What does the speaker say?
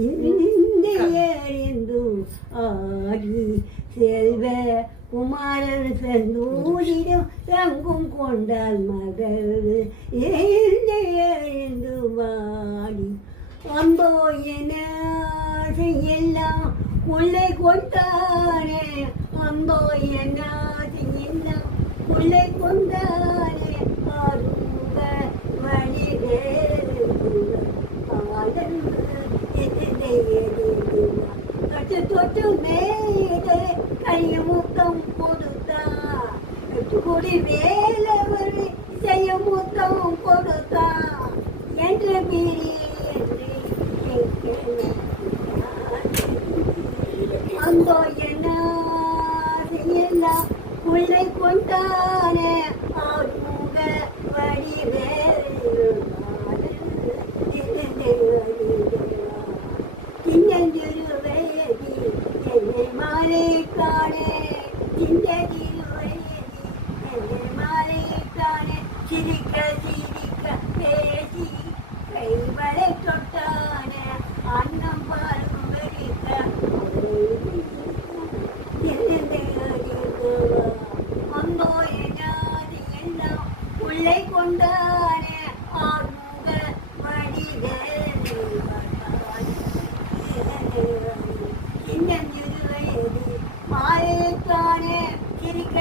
சிந்தையறிந்து ஆடி செல்வ குமாரன் செந்தூரிடம் தங்கும் கொண்டால் மகள் எழுந்து வாடி அம்போ என எல்லாம் கொள்ளை கொண்டானே அம்போ என எல்லாம் கொள்ளை கொண்டானே அருங்க வழிவேறு தொட்டு தொட்டு மேலே கையமுத்தம் கொடுத்தா கொடி வேலவர் செய்யமுத்தம் கொடுத்தா என்று அந்த என்ன எல்லாம் உள்ளே கொண்டானே ஆறுமுக வடிவேறு சின்னஞ்சிறுவேதி என்னை மாலை காணே சின்னஞ்சிறுவேதி என்னை மாலை காணே சிரிக்க சிரிக்க பேசி கைவளை தொட்டானே அன்னம் பாலும் வெடிக்க அங்கோ என்னாது எல்லாம் உள்ளே கொண்டானே ஆறுமுக வடிவேறு சின்னஞ்சிறுவயது மாலைக்கானே சிரிக்க